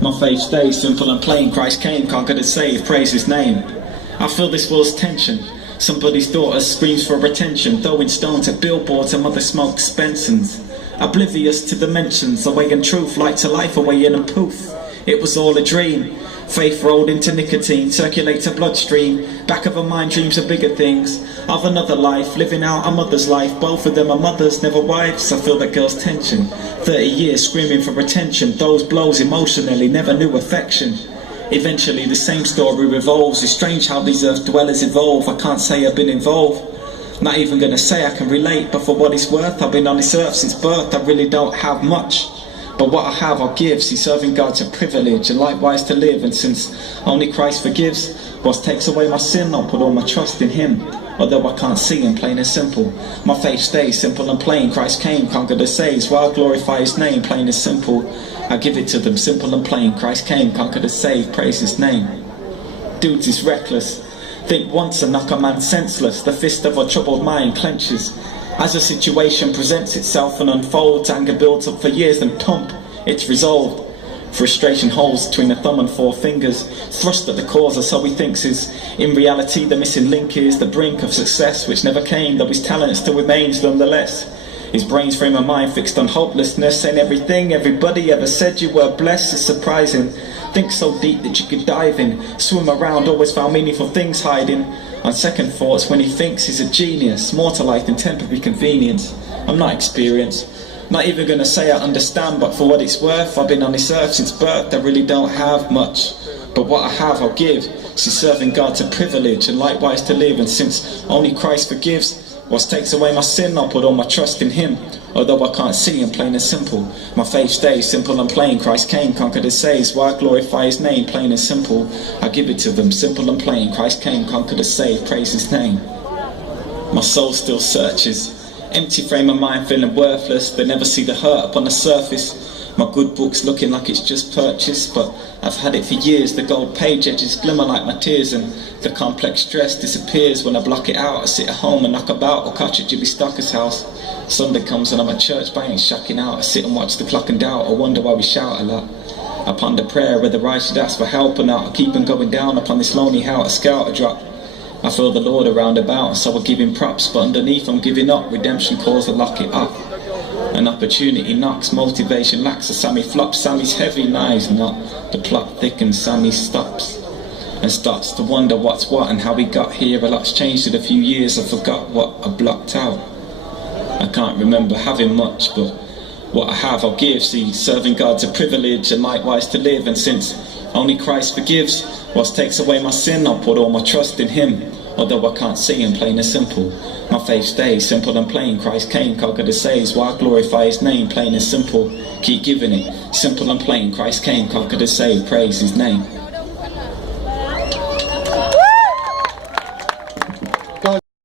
My faith stays simple and plain. Christ came, conquered and saved, praise his name. I feel this world's tension. Somebody's daughter screams for attention, throwing stones at billboards and mother smokes Spencers. Oblivious to dimensions, away in truth, light to life, away in a poof. It was all a dream. Faith rolled into nicotine, circulates a bloodstream. Back of her mind dreams of bigger things, of another life, living out a mother's life. Both of them are mothers, never wives. I feel that girl's tension. 30 years screaming for attention, those blows emotionally, never knew affection. Eventually the same story revolves. It's strange how these earth dwellers evolve. I can't say I've been involved, not even gonna say I can relate, but for what it's worth, I've been on this earth since birth. I really don't have much, but what I have I'll give. See, serving God's a privilege, and likewise to live. And since only Christ forgives, what takes away my sin, I'll put all my trust in him. Although I can't see him, plain and simple, my faith stays simple and plain. Christ came, conquered and saves, while I glorify his name, plain and simple. I give it to them, simple and plain. Christ came, conquered and saved, praise his name. Dudes is reckless, think once and knock a man senseless. The fist of a troubled mind clenches as a situation presents itself and unfolds. Anger builds up for years and pump, it's resolved. Frustration holds between the thumb and four fingers, thrust at the cause, or so he thinks is. In reality the missing link is the brink of success which never came, though his talent still remains nonetheless. His brain's frame of mind fixed on hopelessness, saying everything everybody ever said you were blessed is surprising. Think so deep that you could dive in, swim around, always found meaningful things hiding. On second thoughts, when he thinks he's a genius, more to life than temporary convenience. I'm not experienced, not even gonna say I understand, but for what it's worth, I've been on this earth since birth. I really don't have much, but what I have I'll give. See, serving God's a privilege, and likewise to live. And since only Christ forgives, what takes away my sin, I'll put all my trust in him. Although I can't see him, plain and simple, my faith stays simple and plain. Christ came, conquered and saves, why I glorify his name, plain and simple. I give it to them, simple and plain. Christ came, conquered and saved, praise his name. My soul still searches, empty frame of mind feeling worthless. They never see the hurt upon the surface. My good book's looking like it's just purchased, but I've had it for years. The gold page edges glimmer like my tears, and the complex stress disappears when I block it out. I sit at home and knock about or catch at Jimmy Stocker's house. Sunday comes and I'm at church, but I ain't shacking out. I sit and watch the clock and doubt, I wonder why we shout a lot. I ponder prayer, whether I should ask for help or not. I keep on going down upon this lonely how a scout a drop. I feel the Lord around about, so I give him props, but underneath I'm giving up. Redemption calls to lock it up. An opportunity knocks, motivation lacks, so Sammy flops. Sammy's heavy, knives not. The plot thickens, Sammy stops and starts to wonder what's what and how we got here. A lot's changed in a few years, I forgot what I blocked out. I can't remember having much, but what I have I'll give. See, serving God's a privilege, and likewise to live. And since only Christ forgives, what takes away my sin, I'll put all my trust in him. Although I can't see him, plain and simple, my faith stays simple and plain. Christ came, conquered and saves, why I glorify his name, plain and simple. Keep giving it, simple and plain. Christ came, conquered and saved, praise his name.